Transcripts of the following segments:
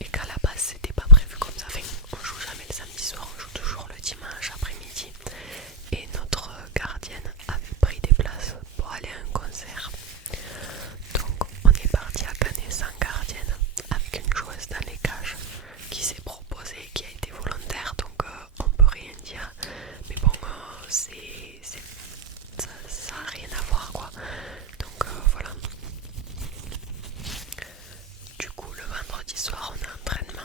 et qu'à la base c'était pas prévu comme ça. Enfin, on joue jamais le samedi soir, on joue toujours le dimanche après-midi. Et notre gardienne avait pris des places pour aller à un concert. Donc on est parti à Canet sans gardienne avec une joueuse dans les cages qui s'est proposée, qui a été volontaire, donc on peut rien dire. Mais bon, ça a rien à voir quoi. Donc voilà. Du coup le vendredi soir on a entraînement.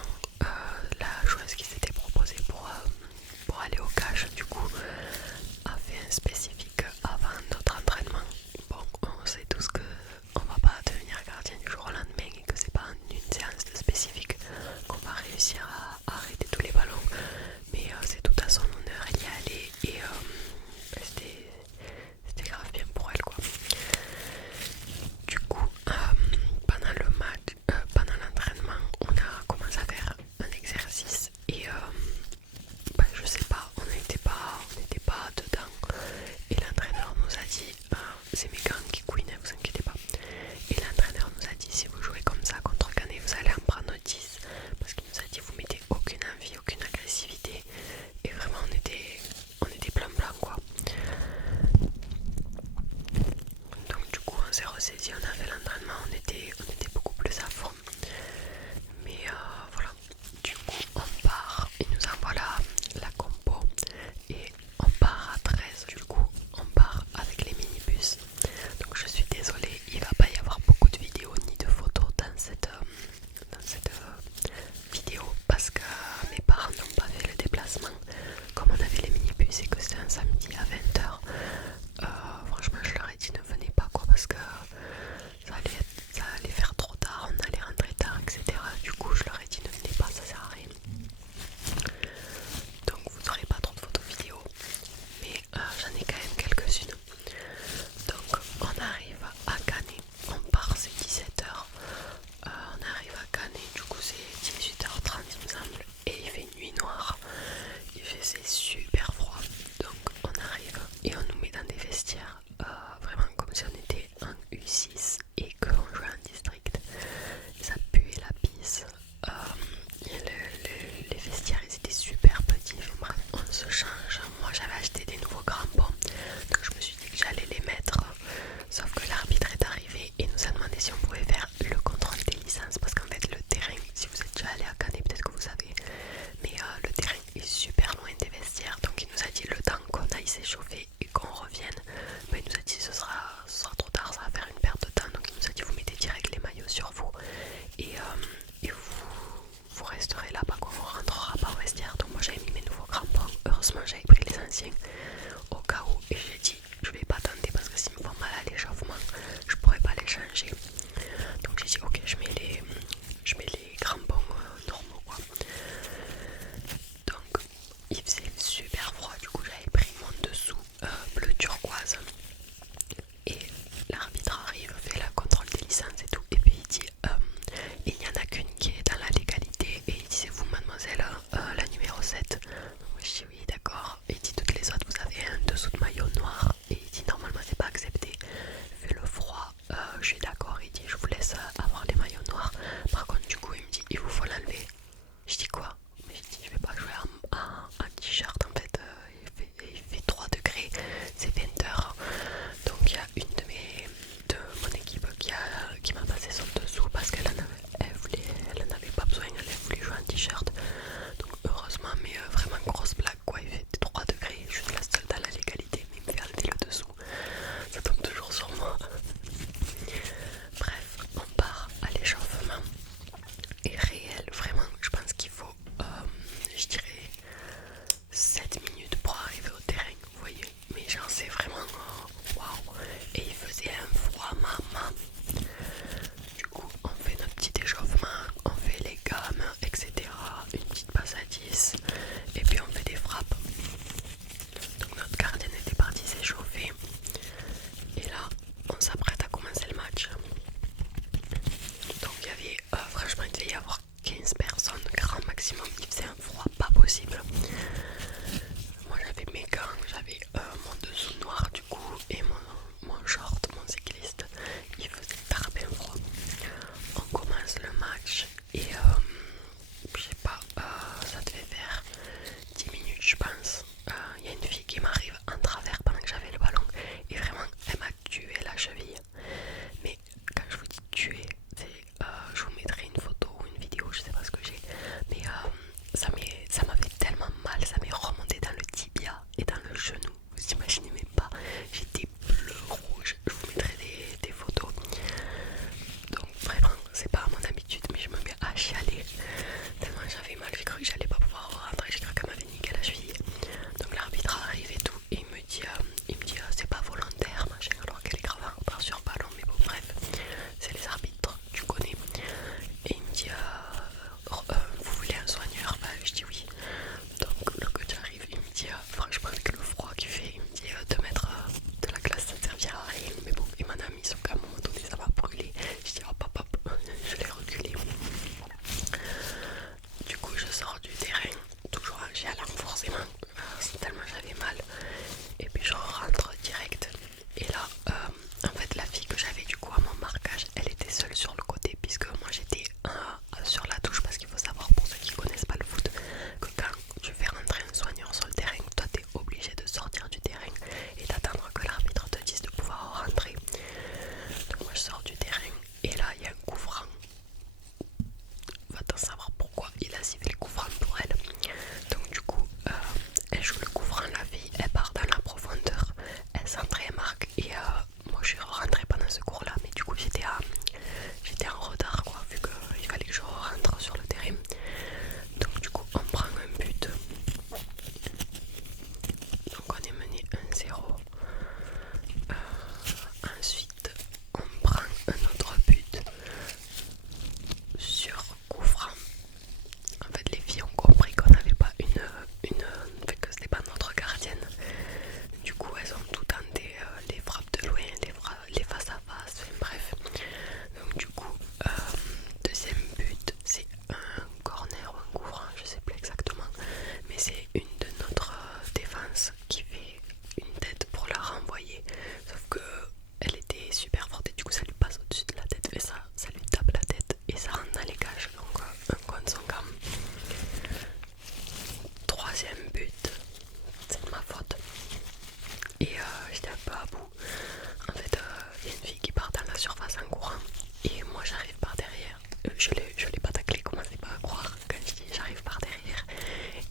je l'ai pas taclé, commencez pas à croire quand je dis j'arrive par derrière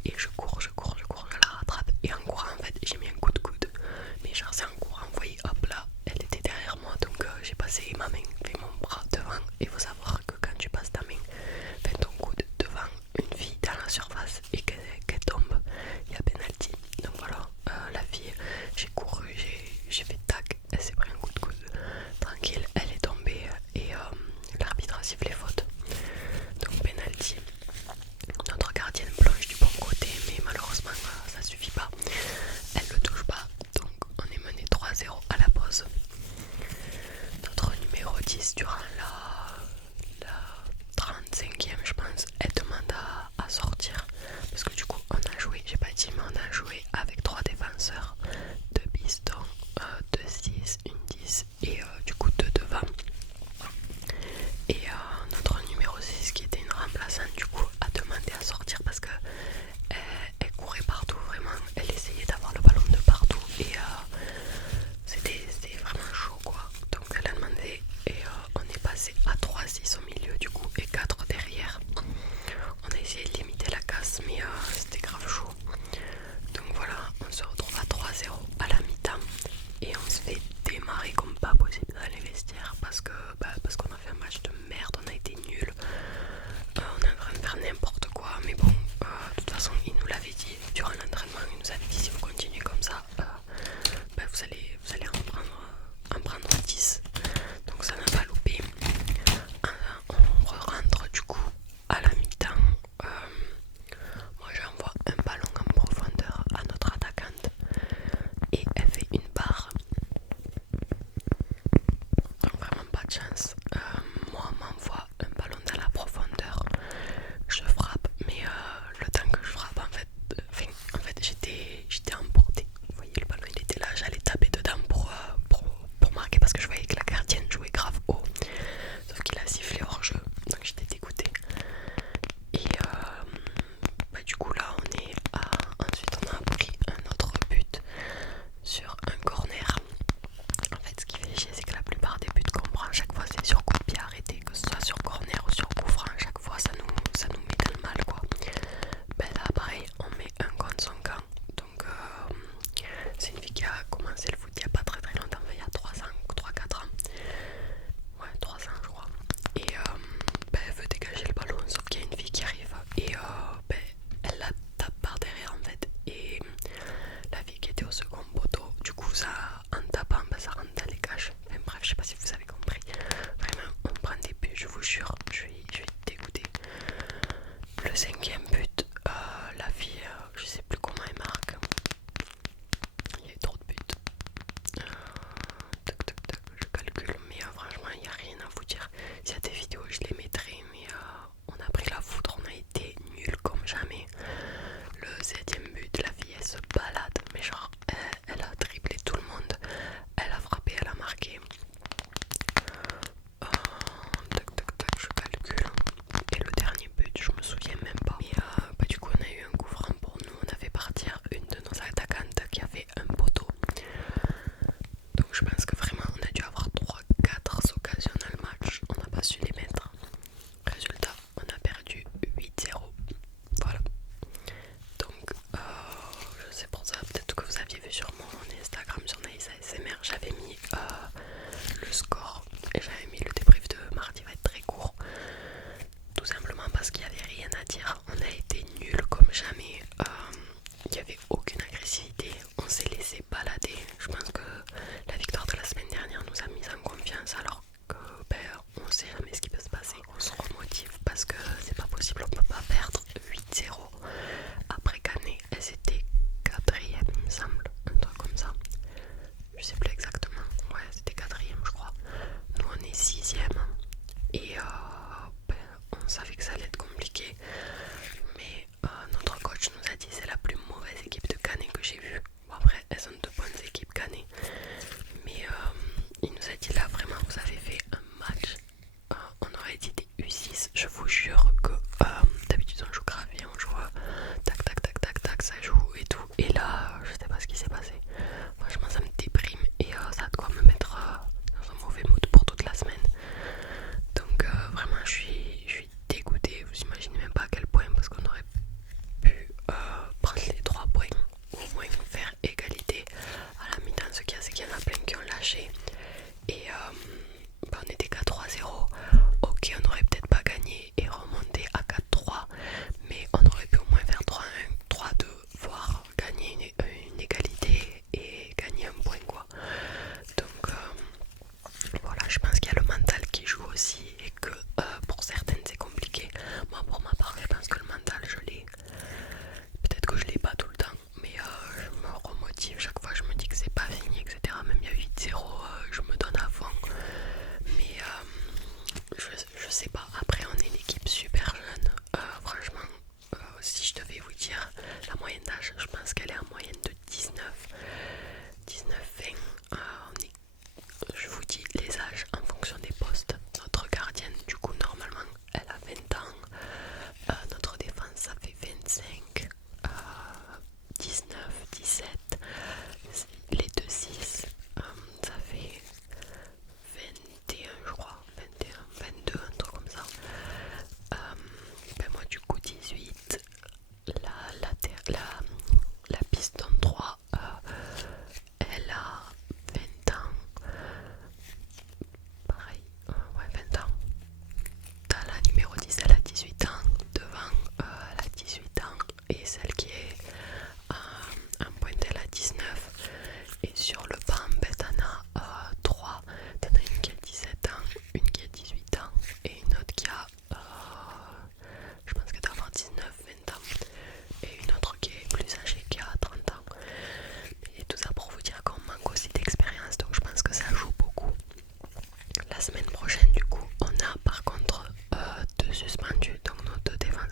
et je cours, je la rattrape et en courant en fait j'ai mis un coup de coude, mais genre c'est en courant, vous voyez, hop là, elle était derrière moi donc j'ai passé ma main et mon bras devant. Et il faut savoir que quand tu passes ta main, enfin ton coude devant une fille dans la surface et qu'elle tombe, il y a penalty. Donc voilà, la fille, j'ai couru, j'ai fait tac, elle s'est pris un coup de coude, tranquille, elle est tombée et l'arbitre a sifflé faute. Donc penalty. Notre gardienne plonge du bon côté, mais malheureusement ça suffit pas. Elle le touche pas, donc on est mené 3-0 à la pause. Notre numéro 10 durant la 35e je pense, elle demande à sortir parce que du coup on a joué, j'ai pas dit mais on a joué avec 3 défenseurs, 2 pistons, 2 6, une 10 et du coup 2 devant. Et notre numéro 6 qui était une remplaçante du coup a demandé à sortir parce que elle courait partout, vraiment elle essayait d'avoir le ballon de partout et c'était vraiment chaud quoi. Donc elle a demandé et on est passé à 3-6 au milieu du coup et 4 derrière. On a essayé de limiter la casse mais c'était grave chaud. Donc voilà, on se retrouve à 3-0 à la mi-temps et on se fait démarrer comme pas possible dans les vestiaires parce qu'on a fait un match de merde, on a été nuls. On est en train de faire n'importe quoi, mais bon, de toute façon il nous l'avait dit durant l'entraînement, il nous avait dit si vous continuez comme ça, vous allez en prendre 10. Donc ça n'a pas loupé. On rentre du coup à la mi-temps. Moi j'envoie un ballon en profondeur à notre attaquante et elle fait une barre. Donc vraiment pas de chance. Moi on m'envoie un ballon dans la profondeur. Je frappe, mais le temps que je frappe en fait j'étais emportée. Vous voyez le ballon il était là, j'allais taper dedans pour marquer parce que je voyais que la gardienne jouait grave haut. Sauf qu'il a sifflé hors jeu, donc j'étais dégoûtée. Et du coup là ensuite on a pris un autre but sur un corner. En fait ce qui fait chier c'est que la plupart des buts qu'on prend à chaque fois c'est sur coup de pied arrêté, que ce soit sur corner ou sur coup franc, à chaque fois ça nous met dans le mal quoi. Là pareil on met un contre son camp. Donc c'est une fille qui a commencé le foot il n'y a pas très longtemps, il y a 3-4 ans. Ouais 3 ans je crois. Et elle veut dégager le ballon sauf qu'il y a une fille qui arrive et elle la tape par derrière en fait. Et la fille qui était au second poteau, du coup ça en tapant ça rentre dans les cages. Enfin bref, je sais pas si vous avez compris. Vraiment on prend des buts, je vous jure, je suis dégoûtée. Le 5e but, la fille, je sais plus comment elle marque. Il y a eu trop de buts. Je calcule, mais franchement il n'y a rien à vous dire. S'il y a des vidéos je les mettrai, mais on a pris la foudre, on a été nuls comme jamais. Le 7e but, la fille elle se balade, mais genre elle a dribblé tout le monde, elle a frappé, elle a marqué. Je calcule. Et le dernier but, je me souviens même pas. Mais du coup, on a eu un coup franc pour nous. On a fait partir une de nos attaquantes qui avait un poteau. Donc je pense que vraiment, on a dû avoir 3-4 occasions dans le match. On n'a pas su les mettre. Résultat, on a perdu 8-0. Voilà. Donc, je sais pour ça, peut-être que vous aviez vu sur mon Instagram, sur Naïs ASMR, j'avais mis le score et j'avais mis le débrief de mardi va être très court. Tout simplement parce qu'il n'y avait rien à dire. On a été nuls comme jamais. Il n'y avait aucune agressivité. On s'est laissé balader. Je pense que la victoire de la semaine dernière nous a mis en confiance alors que on sait jamais ce qui peut se passer. On se remotive parce que c'est pas possible, on peut pas perdre 8-0 après Canet. Elles étaient 4e il me semble, un truc comme ça. Je sais plus exactement. Ouais c'était 4e je crois. Nous on est 6e et on savait que ça allait être compliqué. Mais notre coach nous a dit c'est la plus mauvaise équipe de Canet que j'ai vue. Bon après elles sont de bonnes équipes Canet. Mais il nous a dit là vraiment vous avez fait un match. On aurait dit des U6. Je vous jure que d'habitude on joue grave bien, on joue tac tac tac tac tac, ça joue et tout. Et là je sais pas ce qui s'est passé. Franchement ça me déprime et ça a de quoi me mettre dans un mauvais mood pour toute la semaine. Donc vraiment je suis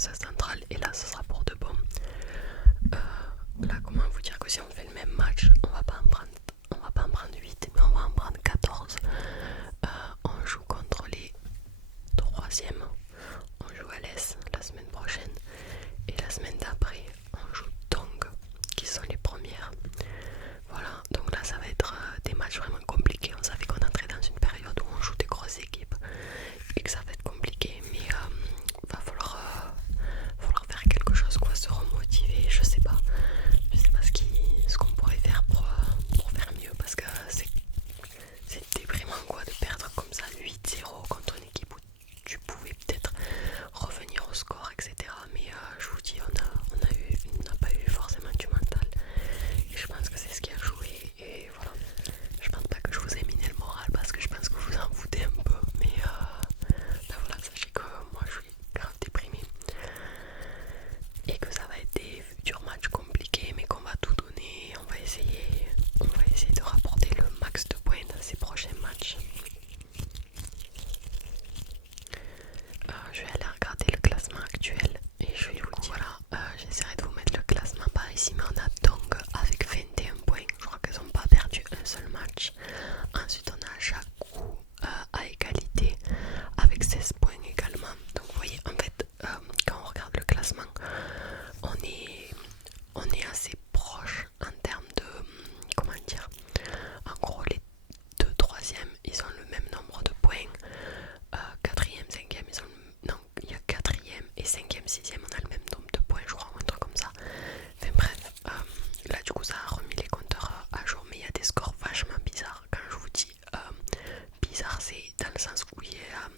ça central, et là ce sera pour de bon. Là, comment vous dire que si on fait le même match, on va pas en prendre 8, mais on va en prendre 14. On joue contre les 3e, on joue à l'Est la semaine prochaine, et la semaine d'après on joue Tong qui sont les premières. Voilà, donc là ça va être des matchs vraiment compliqués. On savait qu'on entrait dans une période où on joue des grosses équipes et que ça va être compliqué, mais va falloir faire quelque chose, quoi, se remotiver. Je sais pas ce qu'on pourrait faire pour faire mieux, parce que c'est déprimant, quoi, de perdre comme ça 8-0 contre une équipe où tu pouvais peut-être revenir au score, etc. Mais je vous dis, on n'a pas eu forcément du mental, et je pense que c'est ce qui a joué. Et voilà, je pense pas que je vous ai miné le moral, parce que je pense que vous en foutez un peu, mais ben voilà, sachez que moi je suis grave déprimée et que ça va être des futurs matchs compliqués, mais qu'on va tout donner. On va essayer de rapporter le max de points dans ces prochains matchs. Je vais aller regarder le classement actuel et je vais vous le dire. Voilà, j'essaierai de vous mettre le classement par ici, mais on a Tong avec 21 points. Je crois qu'ils n'ont pas perdu un seul match. Ensuite on a Jaku à égalité avec 16 points également. Donc vous voyez, en fait, quand on regarde le classement, on est assez proche en termes de, comment dire, en gros les 2 3e ils ont le même nombre de points, 4e 5e ils ont non, il y a 4e et 5e 6e on a le même nombre de points, je crois, ou un truc comme ça. Enfin bref, là du coup ça a remis les compteurs à jour, mais il y a des scores vachement bizarres. Quand je vous dis bizarre, c'est dans le sens où il y a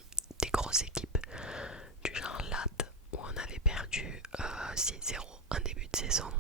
des grosses équipes du genre LAT où on avait perdu 6-0 en début de saison,